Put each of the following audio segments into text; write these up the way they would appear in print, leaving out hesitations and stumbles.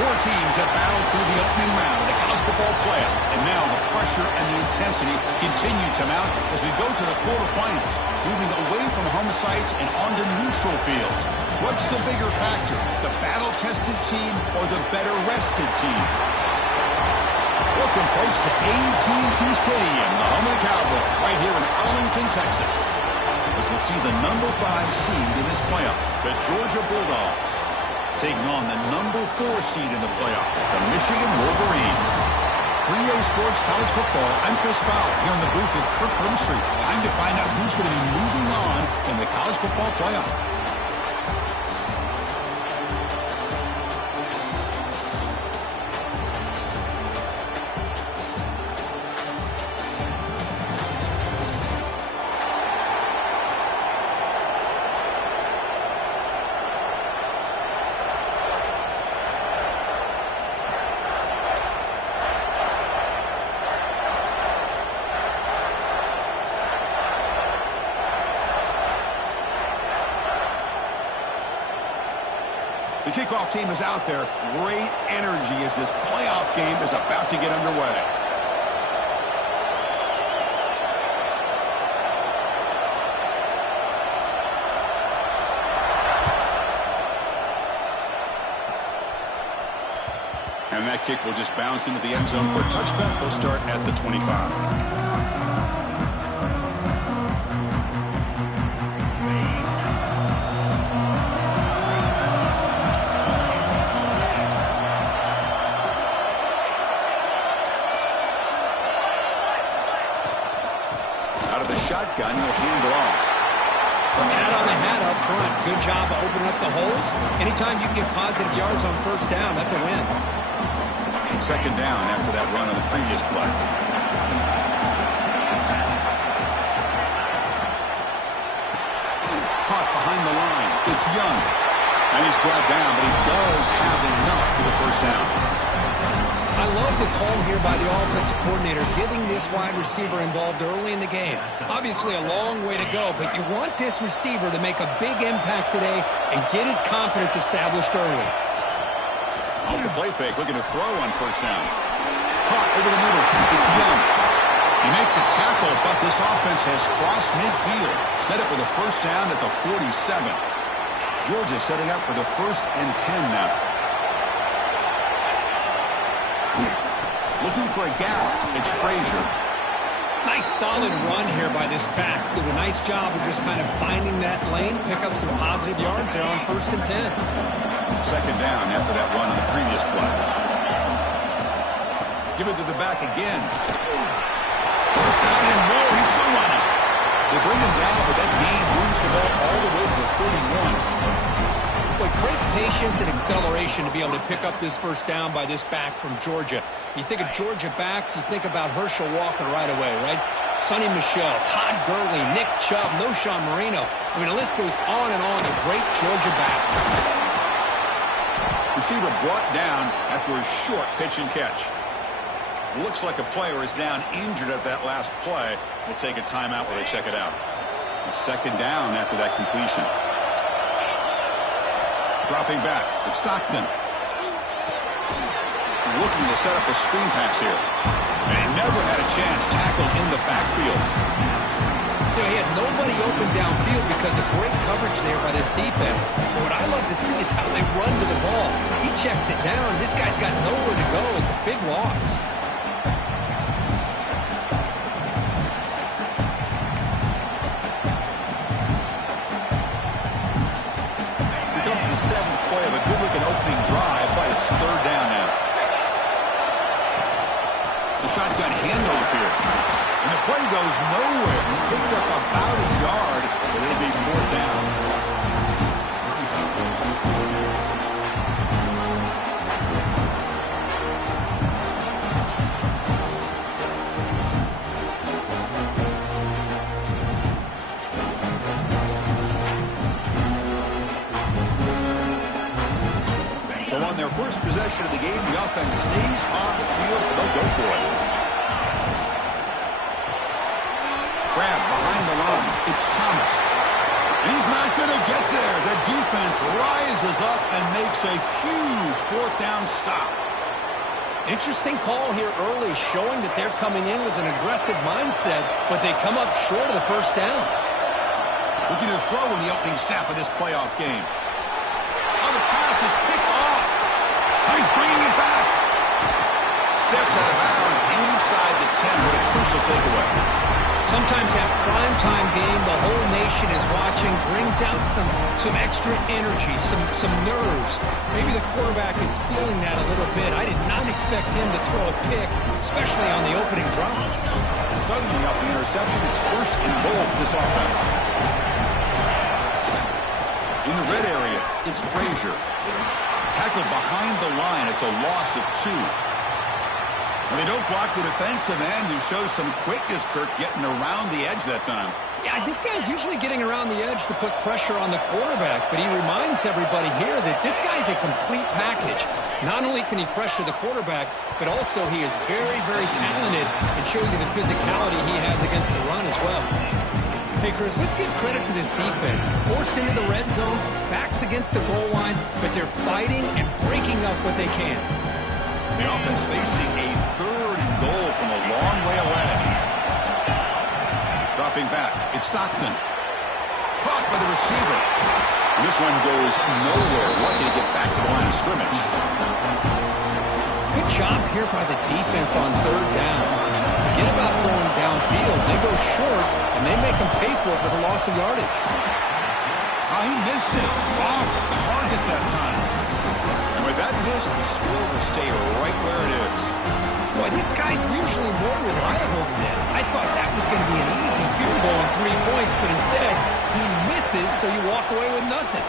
Four teams have battled through the opening round of the college football playoff, and now the pressure and the intensity continue to mount as we go to the quarterfinals, moving away from home sites and onto neutral fields. What's the bigger factor, the battle-tested team or the better-rested team? Welcome, folks, to AT&T Stadium, the home of the Cowboys, right here in Arlington, Texas, as we'll see the number 5 seed in this playoff, the Georgia Bulldogs, taking on the number 4 seed in the playoff, the Michigan Wolverines. For EA Sports College Football, I'm Chris Fowler here in the booth with Kirk Street. Time to find out who's going to be moving on in the college football playoff. The kickoff team is out there. Great energy as this playoff game is about to get underway. And that kick will just bounce into the end zone for a touchback. They'll start at the 25. Shotgun, he'll hand it off. Pat on the hat up front. Good job of opening up the holes. Anytime you get positive yards on first down, that's a win. Second down after that run on the previous play. Caught behind the line. It's Young. And he's brought down, but he does have enough for the first down. I love the call here by the offensive coordinator, getting this wide receiver involved early in the game. Obviously a long way to go, but you want this receiver to make a big impact today and get his confidence established early. Off the play fake, looking to throw on first down. Caught over the middle. It's Young. You make the tackle, but this offense has crossed midfield. Set it for the first down at the 47. Georgia setting up for the 1st and 10 now. Looking for a gap. It's Frazier. Nice solid run here by this back. Did a nice job of just kind of finding that lane, pick up some positive yards there on 1st and 10. Second down after that run on the previous play. Give it to the back again. First down and more. He's still running. They bring him down, but that gain moves the ball all the way to the 31. Boy, great patience and acceleration to be able to pick up this first down by this back from Georgia. You think of Georgia backs, you think about Herschel Walker right away, right? Sonny Michel, Todd Gurley, Nick Chubb, Noshawn Marino. I mean, the list goes on and on. The great Georgia backs. Receiver brought down after a short pitch and catch. Looks like a player is down injured at that last play. We'll take a timeout while they check it out. A second down after that completion. Dropping back, it's Stockton. Looking to set up a screen pass here. And he never had a chance tackled in the backfield. You know, he had nobody open downfield because of great coverage there by this defense. But what I love to see is how they run to the ball. He checks it down, and this guy's got nowhere to go. It's a big loss. Seventh play of a good-looking opening drive, but it's third down now. The shotgun handoff here. And the play goes nowhere. He picked up about a yard, but it'll be fourth down. So on their first possession of the game, the offense stays on the field, and they'll go for it. Grab behind the line. It's Thomas. He's not going to get there. The defense rises up and makes a huge fourth down stop. Interesting call here early, showing that they're coming in with an aggressive mindset, but they come up short of the first down. Looking to throw in the opening snap of this playoff game. Oh, the pass is picked off. Oh, he's bringing it back. Steps out of bounds inside the 10. What a crucial takeaway. Sometimes that primetime game, the whole nation is watching, brings out some extra energy, some nerves. Maybe the quarterback is feeling that a little bit. I did not expect him to throw a pick, especially on the opening drive. Suddenly, off the interception, it's first and goal for this offense. In the red area, it's Frazier. Tackled behind the line. It's a loss of 2. Well, they don't block the defensive end, who shows some quickness, Kirk, getting around the edge that time. Yeah, this guy's usually getting around the edge to put pressure on the quarterback, but he reminds everybody here that this guy's a complete package. Not only can he pressure the quarterback, but also he is very, very talented and shows you the physicality he has against the run as well. Hey, Chris, let's give credit to this defense. Forced into the red zone, backs against the goal line, but they're fighting and breaking up what they can. The offense facing a third and goal from a long way away. Dropping back, it's Stockton. Caught by the receiver. And this one goes nowhere. Lucky to get back to the line of scrimmage. Good job here by the defense on third down. Forget about throwing downfield. They go short, and they make them pay for it with a loss of yardage. Oh, he missed it. Off target that time. And with that miss, the score will stay right where it is. Boy, this guy's usually more reliable than this. I thought that was going to be an easy field goal and 3 points, but instead, he misses, so you walk away with nothing.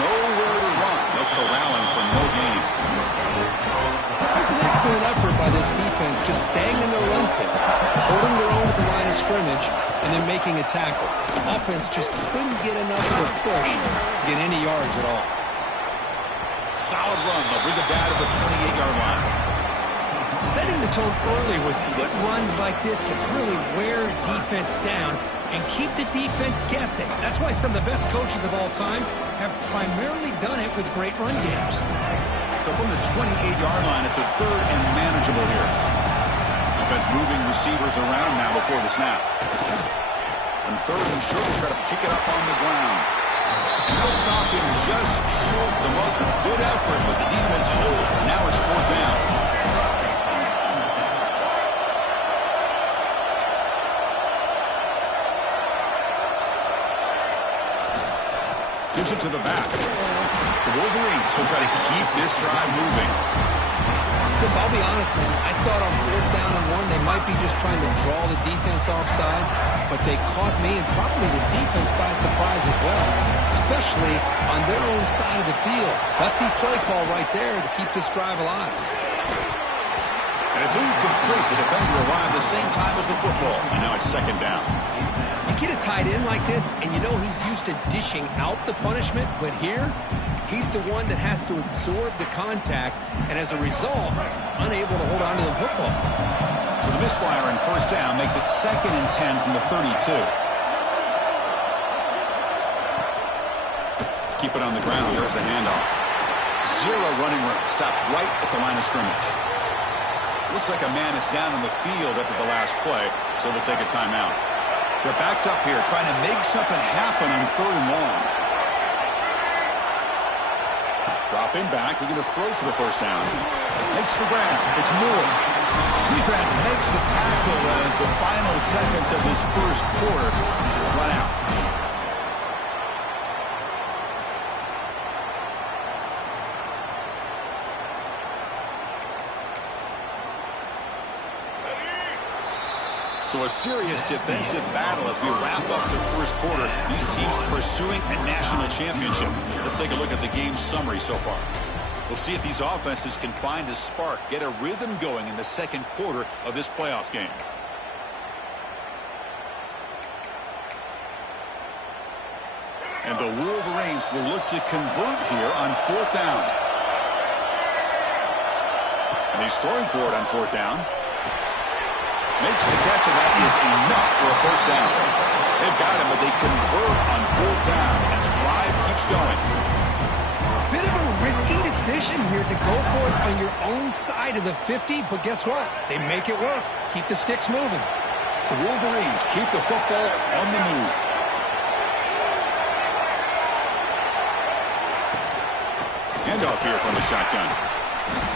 Nowhere to run. No corralling for no gain. Here's an excellent effort by this defense, just staying in their run fix, holding their own at the line of scrimmage, and then making a tackle. Offense just couldn't get enough of a push to get any yards at all. Solid run. They'll bring it down to the 28-yard line. Setting the tone early with good runs like this can really wear defense down and keep the defense guessing. That's why some of the best coaches of all time have primarily done it with great run games. So from the 28-yard line, it's a third and manageable here. Offense moving receivers around now before the snap. And third and short, try to pick it up on the ground. And they'll stop him just short of the mark. Good effort, but the defense holds. Now it's fourth down. Gives it to the back. The Wolverines will try to keep this drive moving. Chris, I'll be honest, man. I thought on fourth down and 1, they might be just trying to draw the defense off sides, but they caught me and probably the defense by surprise as well, especially on their own side of the field. Gutsy play call right there to keep this drive alive. And it's incomplete. The defender arrived the same time as the football, and now it's second down. You get a tight end like this, and you know he's used to dishing out the punishment, but here, he's the one that has to absorb the contact, and as a result, he's unable to hold on to the football. So the misfire in first down makes it 2nd and 10 from the 32. Keep it on the ground. There's the handoff. Zero running room. Stopped right at the line of scrimmage. Looks like a man is down on the field after the last play, so they'll take a timeout. They're backed up here, trying to make something happen on third and long. Dropping back, looking to throw for the first down. Makes the grab. It's Moore. Defense makes the tackle as the final seconds of this first quarter run out. So a serious defensive battle as we wrap up the first quarter. These teams pursuing a national championship. Let's take a look at the game summary so far. We'll see if these offenses can find a spark, get a rhythm going in the second quarter of this playoff game. And the Wolverines will look to convert here on fourth down. And he's throwing for it on fourth down. Makes the catch, and that is enough for a first down. They've got him, but they convert on fourth down, and the drive keeps going. Bit of a risky decision here to go for it on your own side of the 50, but guess what? They make it work. Keep the sticks moving. The Wolverines keep the football on the move. Handoff here from the shotgun.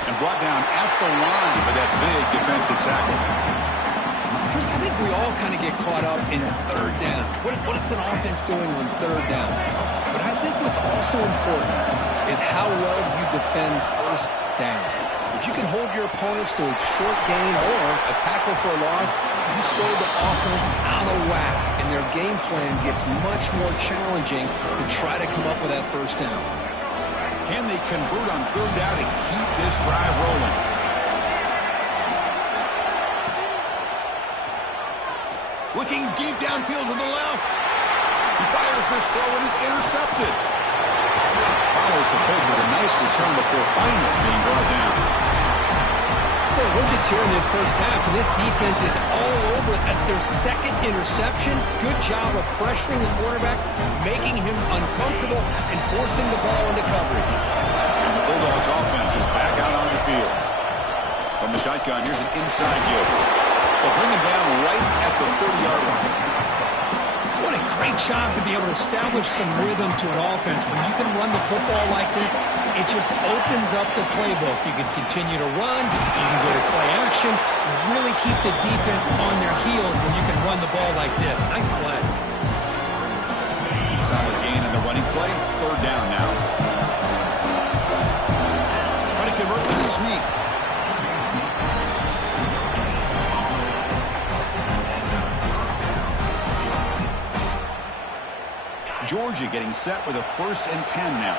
And brought down at the line with that big defensive tackle. Chris, I think we all kind of get caught up in third down. What is an offense doing on third down? But I think what's also important is how well you defend first down. If you can hold your opponents to a short gain or a tackle for a loss, you throw the offense out of whack, and their game plan gets much more challenging to try to come up with that first down. Can they convert on third down and keep this drive rolling? Looking deep downfield to the left. He fires this throw and is intercepted. Follows the pick with a nice return before finally being brought down. Well, we're just here in this first half, and this defense is all over it. That's their second interception. Good job of pressuring the quarterback, making him uncomfortable, and forcing the ball into coverage. And the Bulldogs offense is back out on the field. From the shotgun, here's an inside give. They'll bring him down right at the 30-yard line. What a great job to be able to establish some rhythm to an offense. When you can run the football like this, it just opens up the playbook. You can continue to run, you can go to play action, and really keep the defense on their heels when you can run the ball like this. Nice play. Solid gain in the running play. Third down now. Trying to convert with a sneak. Georgia getting set with a 1st and 10 now.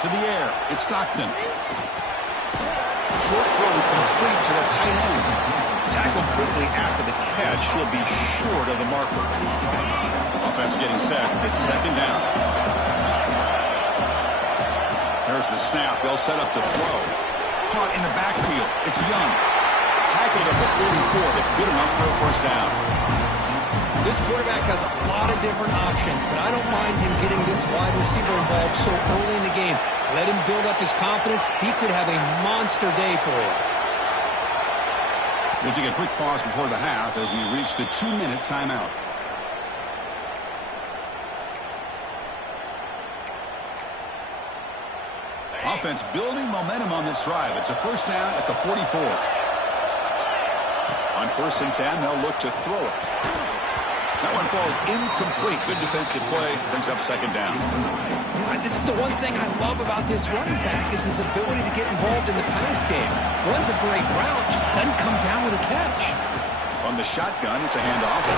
To the air. It's Stockton. Short throw complete to the tight end. Tackled quickly after the catch. He'll be short of the marker. Offense getting set. It's 2nd down. There's the snap. They'll set up the throw. Caught in the backfield. It's Young. Tackled at the 44, but good enough for a 1st down. This quarterback has a lot of different options, but I don't mind him getting this wide receiver involved so early in the game. Let him build up his confidence. He could have a monster day for him. We'll take a quick pause before the half as we reach the 2-minute timeout. Offense building momentum on this drive. It's a 1st down at the 44. On 1st and 10, they'll look to throw it. That one falls incomplete. Good defensive play. Brings up 2nd down. You know, this is the one thing I love about this running back is his ability to get involved in the pass game. Runs a great route, just doesn't come down with a catch. On the shotgun, it's a handoff.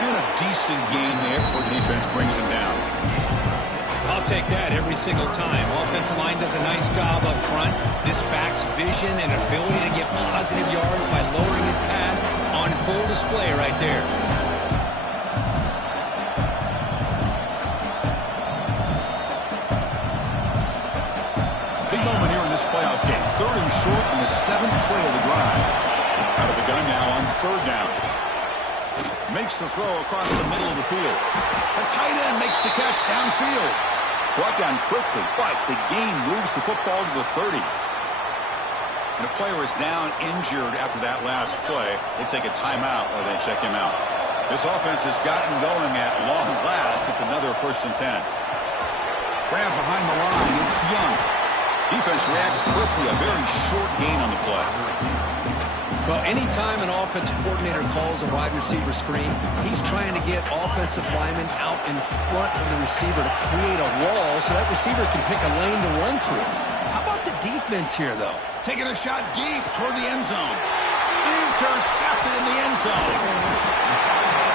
And a decent gain there before the defense brings him down. I'll take that every single time. Offensive line does a nice job up front. This back's vision and ability to get positive yards by lowering his pads on full display right there. Big moment here in this playoff game. 3rd and short on the 7th play of the drive. Out of the gun now on 3rd down. Makes the throw across the middle of the field. A tight end makes the catch downfield. Brought down quickly, but the gain moves the football to the 30. And a player is down injured after that last play. They take a timeout while they check him out. This offense has gotten going at long last. It's another 1st and 10. Grab behind the line. It's Young. Defense reacts quickly. A very short gain on the play. Well, anytime an offensive coordinator calls a wide receiver screen, he's trying to get offensive linemen out in front of the receiver to create a wall so that receiver can pick a lane to run through. How about the defense here, though? Taking a shot deep toward the end zone. Intercepted in the end zone.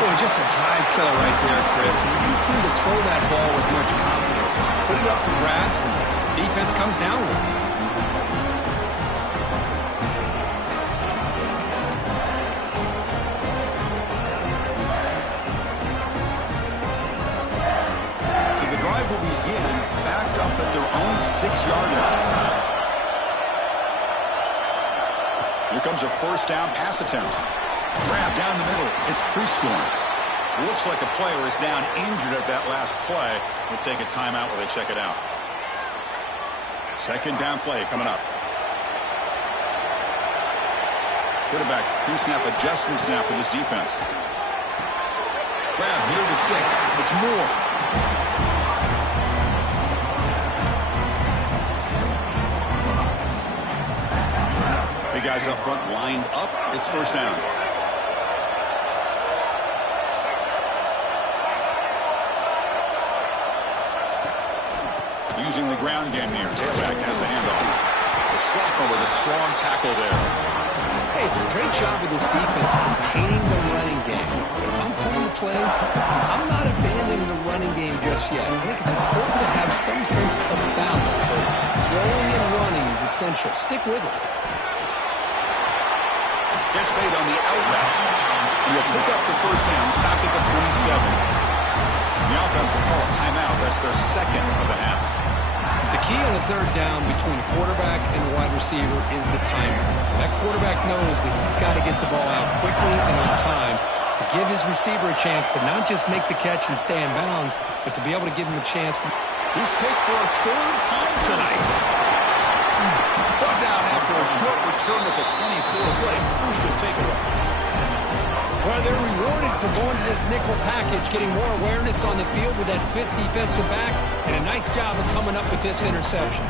Boy, just a drive killer right there, Chris. And he didn't seem to throw that ball with much confidence. Just put it up for grabs, and the defense comes down with it. Will begin backed up at their own 6-yard line. Here comes a 1st down pass attempt. Grab down the middle. It's Prescorn. Looks like a player is down injured at that last play. We'll take a timeout while they check it out. Second down play coming up. Quarterback, pre-snap adjustments now for this defense. Grab near the sticks. It's Moore. Big guys up front lined up. It's first down. Using the ground game here. Tailback has the handoff. The sophomore with a strong tackle there. Hey, it's a great job of this defense containing the running game. But if I'm calling plays, I'm not abandoning the running game just yet. I think it's important to have some sense of balance. So throwing and running is essential. Stick with it. Catch made on the out route. And he'll pick up the first down. Stopped at the 27. The offense will call a timeout. That's their second of the half. The key on the third down between a quarterback and a wide receiver is the timing. That quarterback knows that he's got to get the ball out quickly and on time to give his receiver a chance to not just make the catch and stay in bounds, but to be able to give him a chance to... He's picked for a third time tonight. Brought down after a short return at the 24. What a crucial takeaway. Well, they're rewarded for going to this nickel package, getting more awareness on the field with that fifth defensive back, and a nice job of coming up with this interception.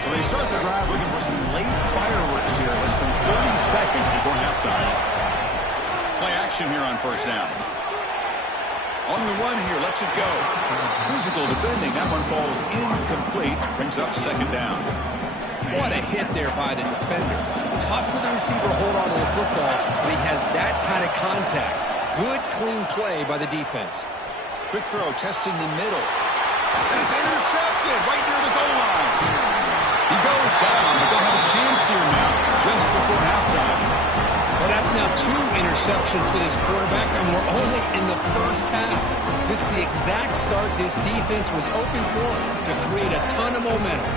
So they start the drive looking for some late fireworks here, less than 30 seconds before halftime. Play action here on first down. On the run here, lets it go. Physical defending, that one falls incomplete, brings up second down. What a hit there by the defender. Tough for the receiver to hold on to the football, but he has that kind of contact. Good, clean play by the defense. Quick throw, testing the middle. And it's intercepted right near the goal line. He goes down, but they'll have a chance here now, just before halftime. Well, that's now 2 interceptions for this quarterback, and we're only in the first half. This is the exact start this defense was hoping for to create a ton of momentum.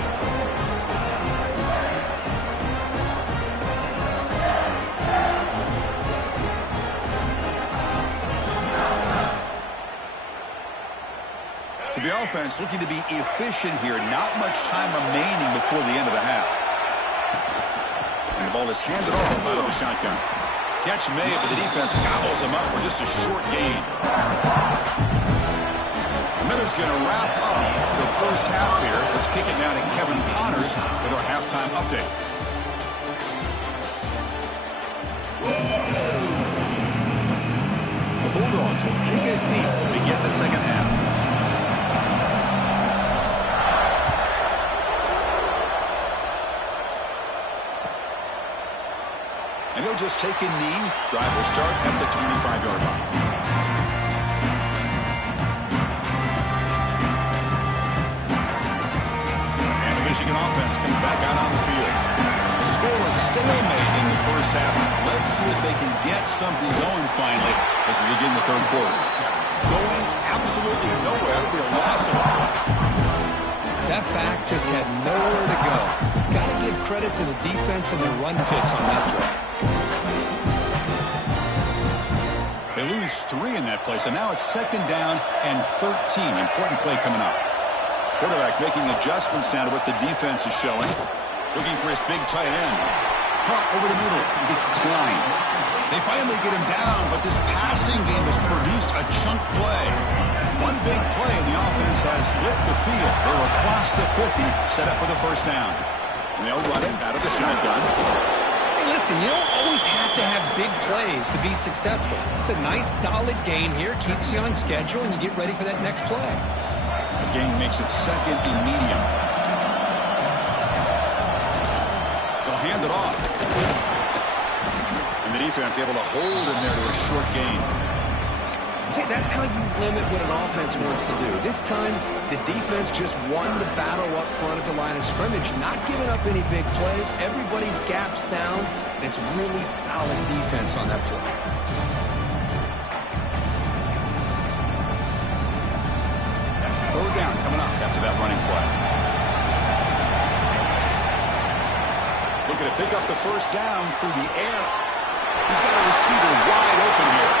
So the offense looking to be efficient here. Not much time remaining before the end of the half. And the ball is handed off out of the shotgun. Catch made, but the defense gobbles him up for just a short gain. Miller's going to wrap up the first half here. Let's kick it now to Kevin Connors with our halftime update. The Bulldogs will kick it deep to begin the second half. And he'll just take a knee. Drive will start at the 25-yard line. And the Michigan offense comes back out on the field. The score is stalemate in the first half. Let's see if they can get something going finally as we begin the third quarter. Going absolutely nowhere. It'll be a loss of a play. That back just had nowhere to go. Got to give credit to the defense and their run fits on that play. They lose 3 in that play, so now it's second down and 13. Important play coming up. Quarterback making adjustments down to what the defense is showing. Looking for his big tight end. Caught over the middle. It's Klein. They finally get him down, but this passing game has produced a chunk play. One big play, and the offense has flipped the field. They're across the 50, set up with a first down. And they'll run it out of the shotgun. Hey, listen, you don't always have to have big plays to be successful. It's a nice, solid game here. Keeps you on schedule, and you get ready for that next play. The game makes it second and medium. They'll hand it off. And the defense able to hold him there to a short gain. See, that's how you limit what an offense wants to do. This time, the defense just won the battle up front at the line of scrimmage, not giving up any big plays. Everybody's gap sound, and it's really solid defense on that play. Third down coming up after that running play. looking to pick up the first down through the air. He's got a receiver wide open here.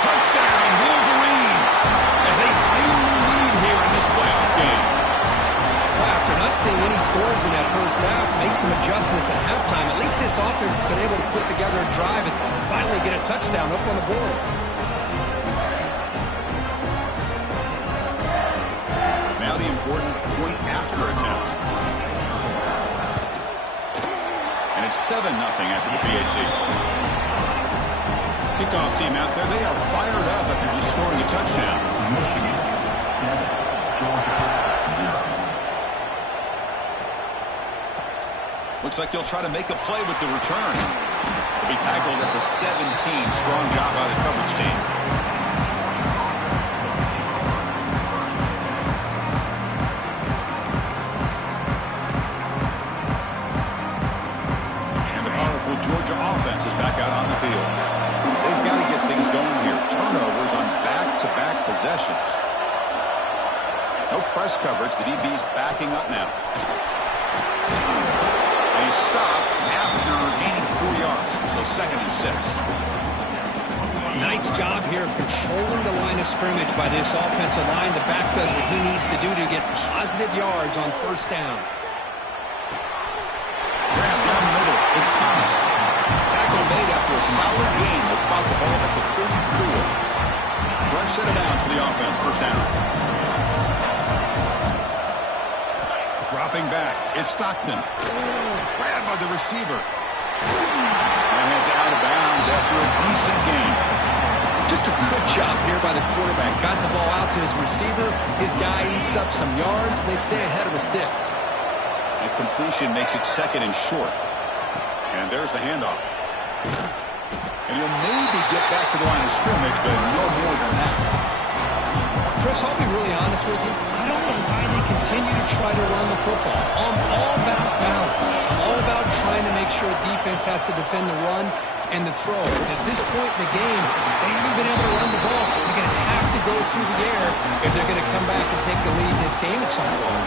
Touchdown, Wolverines, as they claim the lead here in this playoff game. Well, after not seeing any scores in that first half, make some adjustments at halftime. At least this offense has been able to put together a drive and finally get a touchdown up on the board. Now the important point after attempt. And it's 7-0 after the PAT. Kickoff team out there, they are fired up after just scoring a touchdown. Looks like he'll try to make a play with the return. He'll be tackled at the 17. Strong job by the coverage team. And the powerful Georgia offense is back out on the field. They've got to get things going here. Turnovers on back-to-back possessions. No press coverage. The DB's backing up now. And he's stopped after gaining 4 yards. So 2nd and 6. Nice job here of controlling the line of scrimmage by this offensive line. The back does what he needs to do to get positive yards on first down. Grab down the middle. It's Thomas. Tackle made after a solid gain. Will spot the ball at the 34. Fresh set of downs for the offense. First down. Dropping back. It's Stockton. Grabbed by the receiver. And heads out of bounds after a decent gain. Just a good job here by the quarterback. Got the ball out to his receiver. His guy eats up some yards. They stay ahead of the sticks. And completion makes it 2nd and short. And there's the handoff. And he'll maybe get back to the line of scrimmage, but no more than that. Chris, I'll be really honest with you. I don't know why they continue to try to run the football. I'm all about balance. I'm all about trying to make sure defense has to defend the run and the throw. But at this point in the game, they haven't been able to run the ball. They're going to have to go through the air if they're going to come back and take the lead in this game at some point.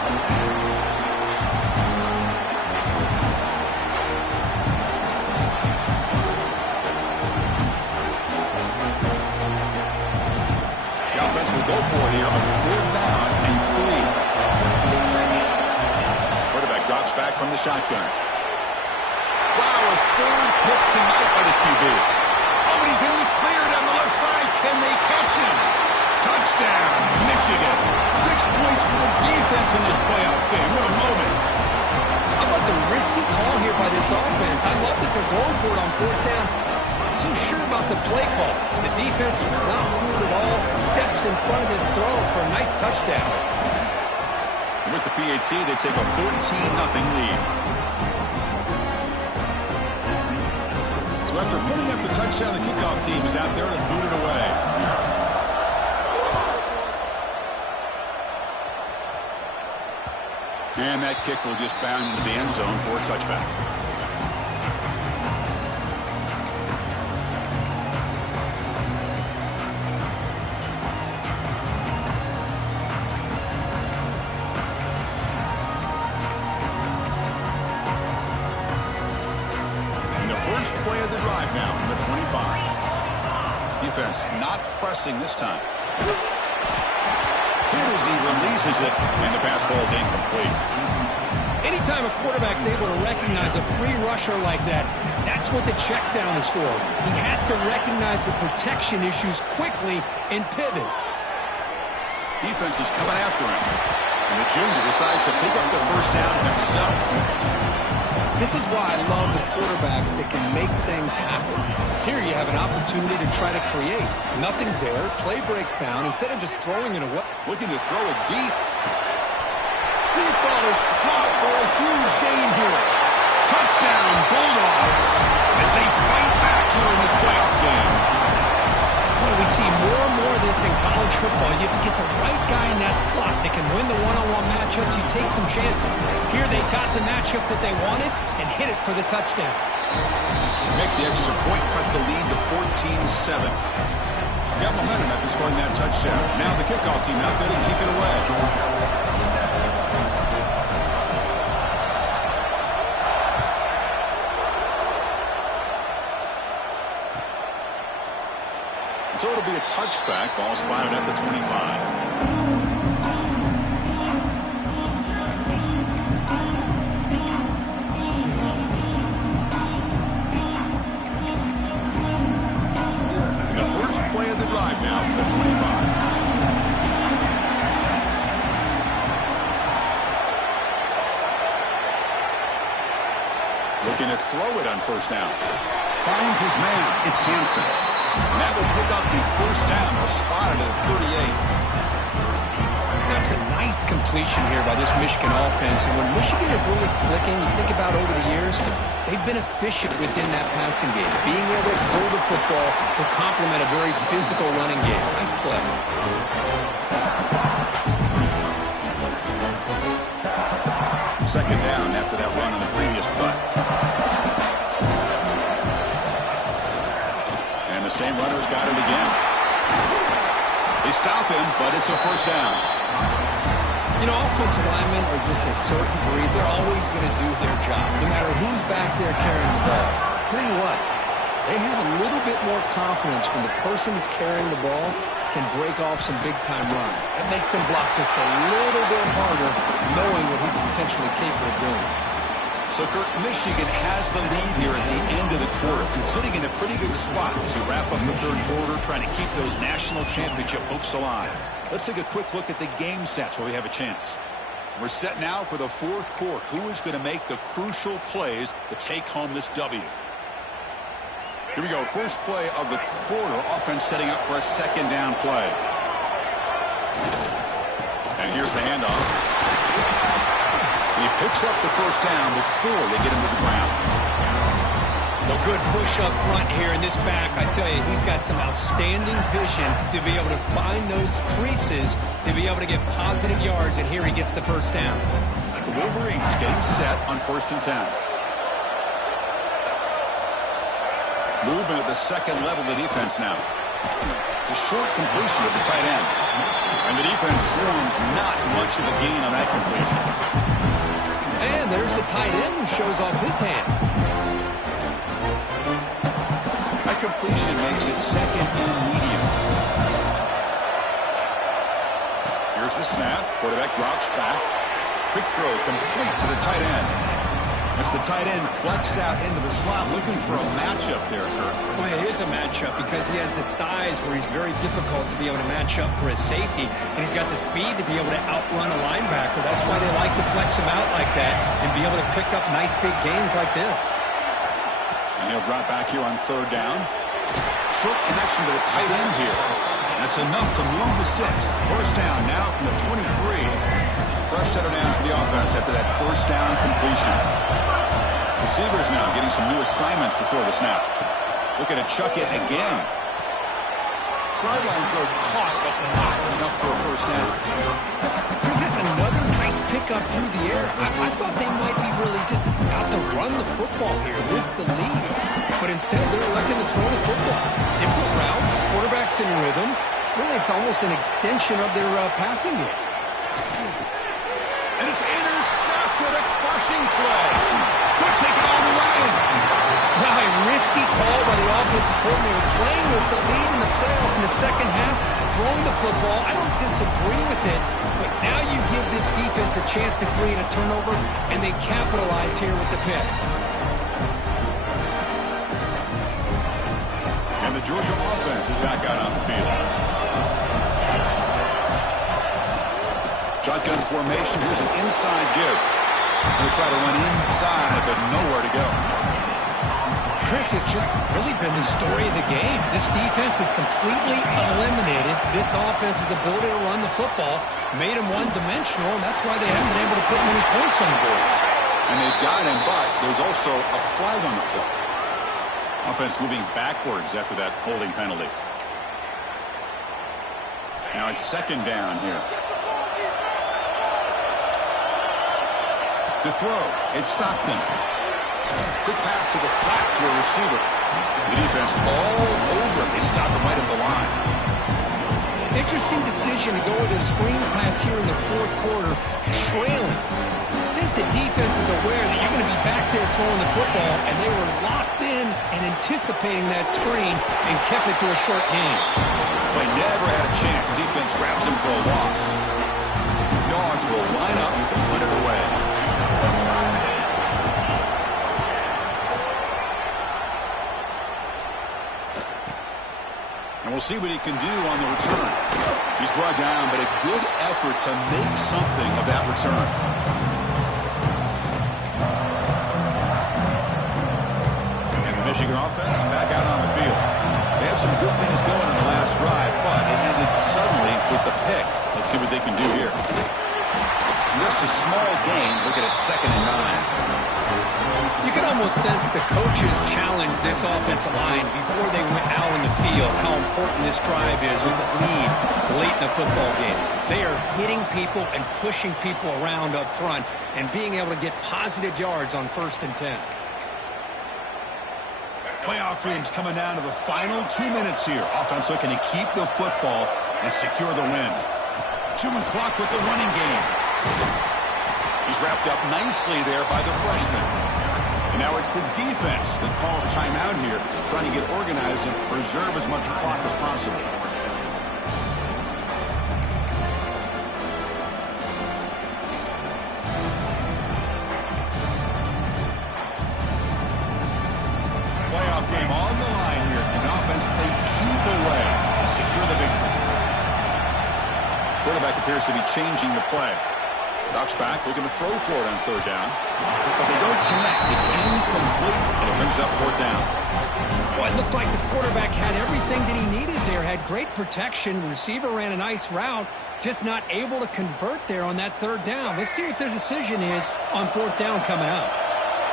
Will go for it here on 4th down and 3. Quarterback drops back from the shotgun. Wow, a 3rd pick tonight by the QB. Oh, but he's in the clear down the left side. Can they catch him? Touchdown, Michigan. 6 points for the defense in this playoff game. What a moment. How about the risky call here by this offense? I love that they're going for it on 4th down. Not so sure about the play call. The defense was not fooled at all. Steps in front of this throw for a nice touchdown. And with the PAT, they take a 14-0 lead. So after putting up the touchdown, the kickoff team is out there to boot it away. And that kick will just bound into the end zone for a touchback. Play of the drive now from the 25. Defense not pressing this time. Hit as he releases it, and the pass ball is incomplete. Anytime a quarterback's able to recognize a free rusher like that, that's what the check down is for. He has to recognize the protection issues quickly and pivot. Defense is coming after him. And the junior decides to pick up the first down himself. This is why I love the quarterbacks that can make things happen. Here you have an opportunity to try to create. Nothing's there. Play breaks down. Instead of just throwing it away. Looking to throw it deep. Deep ball is caught for a huge gain here. Touchdown, Bulldogs, as they fight back here in this playoff game. Boy, we see more and more of this in college football. You have to get the right guy in that slot that can win the one-on-one matchups. You take some chances. Here they got the matchup that they wanted and hit it for the touchdown. Make the extra point, cut the lead to 14-7. Got momentum after scoring that touchdown. Now the kickoff team out there to kick it away. So it'll be a touchback. Ball spotted at the 25. Play of the drive now from the 25. Looking to throw it on first down. Finds his man. It's Hansen. And that will pick up the first down. A spot at the 38. That's a nice completion here by this Michigan offense. And when Michigan is really clicking, you think about over the years, they've been efficient within that passing game, being able to throw the football to complement a very physical running game. Nice play. Second down after that run on the previous play. And the same runner's got it again. They stop him, but it's a first down. You know, offensive linemen are just a certain breed. They're always going to do their job, no matter who's back there carrying the ball. I'll tell you what, they have a little bit more confidence when the person that's carrying the ball can break off some big-time runs. That makes them block just a little bit harder, knowing what he's potentially capable of doing. So, Kirk, Michigan has the lead here at the end of the quarter, sitting in a pretty good spot as we wrap up the third quarter, trying to keep those national championship hopes alive. Let's take a quick look at the game stats while we have a chance. We're set now for the fourth quarter. Who is going to make the crucial plays to take home this W? Here we go. First play of the quarter. Offense setting up for a second down play. And here's the handoff. He picks up the first down before they get him to the ground. A good push up front here in this back. I tell you, he's got some outstanding vision to be able to find those creases, to be able to get positive yards, and here he gets the first down. The Wolverines getting set on 1st and 10. Movement at the second level of the defense now. It's a short completion of the tight end. And the defense swarms not much of a gain on that completion. And there's the tight end who shows off his hands. That completion makes it second and medium. Here's the snap. Quarterback drops back. Quick throw complete to the tight end. As the tight end flexed out into the slot, looking for a matchup there, Kirk. Well, it is a matchup because he has the size where he's very difficult to be able to match up for his safety, and he's got the speed to be able to outrun a linebacker. That's why they like to flex him out like that and be able to pick up nice big gains like this. And he'll drop back here on third down. Short connection to the tight end here. That's enough to move the sticks. First down now from the 23. Fresh set of downs for the offense after that first down completion. Receivers now getting some new assignments before the snap. Looking to chuck it again. Sideline throw caught, but not enough for a first down. Chris, that's another nice pickup through the air. I thought they might be really just out to run the football here with the lead. But instead, they're electing to throw the football. Different routes, quarterbacks in rhythm. Really, it's almost an extension of their passing game. And it's intercepted, a crushing play. Could take it all the way. Now, a risky call by the offensive coordinator, playing with the lead in the playoff in the second half, throwing the football. I don't disagree with it, but now you give this defense a chance to create a turnover, and they capitalize here with the pick. And the Georgia offense is back out on the field. Shotgun formation. Here's an inside give. They'll try to run inside, but nowhere to go. Chris, has just really been the story of the game. This defense has completely eliminated this offense's ability to run the football, made them one-dimensional, and that's why they haven't been able to put many points on the board. And they've got him, but there's also a flag on the play. Offense moving backwards after that holding penalty. Now it's second down here. To throw, it's Stockton. Quick pass to the flat to a receiver. The defense all over him. They stop him right at the line. Interesting decision to go with a screen pass here in the fourth quarter, trailing. Think think the defense is aware that you're going to be back there throwing the football, and they were locked in and anticipating that screen and kept it to a short gain. They never had a chance. Defense grabs him for a loss. Yards will line up to put it away. And we'll see what he can do on the return. He's brought down, but a good effort to make something of that return. And the Michigan offense back out on the field. They had some good things going in the last drive, but it ended suddenly with the pick. Let's see what they can do here. Just a small gain. Looking at 2nd and 9. You can almost sense the coaches challenge this offensive line before they went out in the field, how important this drive is with the lead late in the football game. They are hitting people and pushing people around up front and being able to get positive yards on 1st and 10. Playoff dreams coming down to the final 2 minutes here. Offense looking to keep the football and secure the win. 2-minute clock with the running game. He's wrapped up nicely there by the freshman. And now it's the defense that calls timeout here, trying to get organized and preserve as much clock as possible. Playoff game on the line here. And the offense they keep away and secure the victory. Quarterback appears to be changing the play. Drops back, looking to throw for it on 3rd down. But they don't connect. It's incomplete, and it brings up 4th down. Well, it looked like the quarterback had everything that he needed there. Had great protection. Receiver ran a nice route. Just not able to convert there on that 3rd down. Let's see what their decision is on 4th down coming up.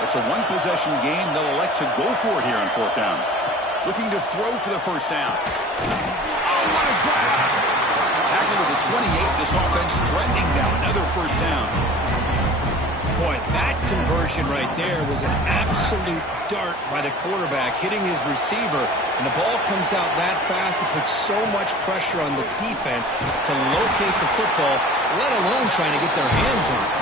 It's a one-possession game. They'll elect to go for it here on 4th down. Looking to throw for the 1st down. Oh, what a grab! Tackle to the 28. This offense threatening now. Another 1st down. Boy, that conversion right there was an absolute dart by the quarterback, hitting his receiver, and the ball comes out that fast. It puts so much pressure on the defense to locate the football, let alone trying to get their hands on it.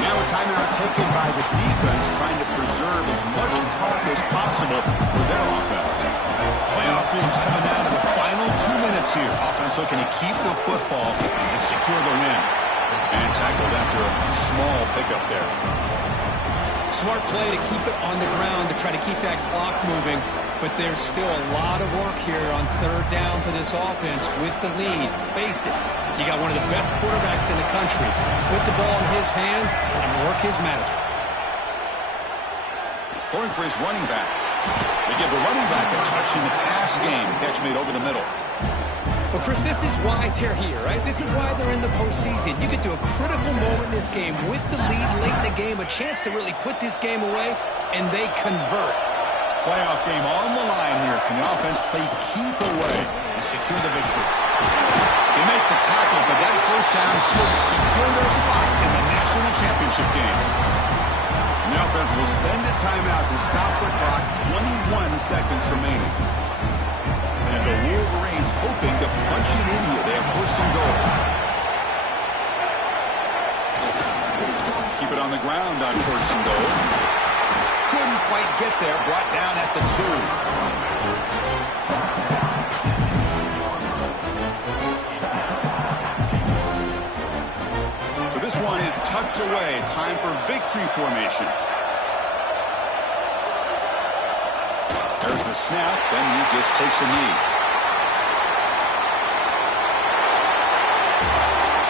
Now a timeout taken by the defense, trying to preserve as much clock as possible for their offense. Playoff dreams coming down to the final 2 minutes here. Offense looking to keep the football and secure the win. And tackled after a small pickup there. Smart play to keep it on the ground to try to keep that clock moving. But there's still a lot of work here on 3rd down for this offense with the lead. Face it, you got one of the best quarterbacks in the country. Put the ball in his hands and work his magic. Throwing for his running back. They give the running back a touch in the pass game. Catch made over the middle. Well, Chris, this is why they're here, right? This is why they're in the postseason. You get to a critical moment in this game with the lead late in the game, a chance to really put this game away, and they convert. Playoff game on the line here. Can the offense play keep away and secure the victory? They make the tackle, but that 1st down should secure their spot in the national championship game. And the offense will spend a timeout to stop the clock. 21 seconds remaining. And the Wolverines hoping to punch it in here. They have 1st and goal. Keep it on the ground on 1st and goal. Couldn't quite get there. Brought down at the 2. So this one is tucked away. Time for victory formation. There's the snap, and he just takes a knee.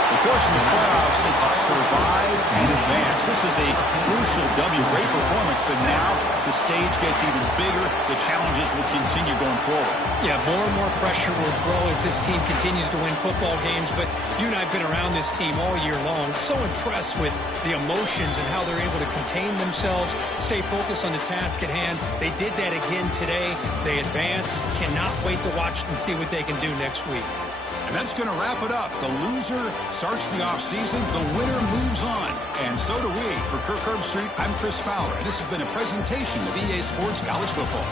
The course in the playoffs is survive and advance. This is a crucial W. Great performance, but now the stage gets even bigger. The challenges will continue going forward. Yeah, more and more pressure will grow as this team continues to win football games, but you and I have been around this team all year long. So impressed with the emotions and how they're able to contain themselves, stay focused on the task at hand. They did that again today. They advance. Cannot wait to watch and see what they can do next week. And that's going to wrap it up. The loser starts the offseason. The winner moves on. And so do we. For Kirk Herbstreit, I'm Chris Fowler. And this has been a presentation of EA Sports College Football.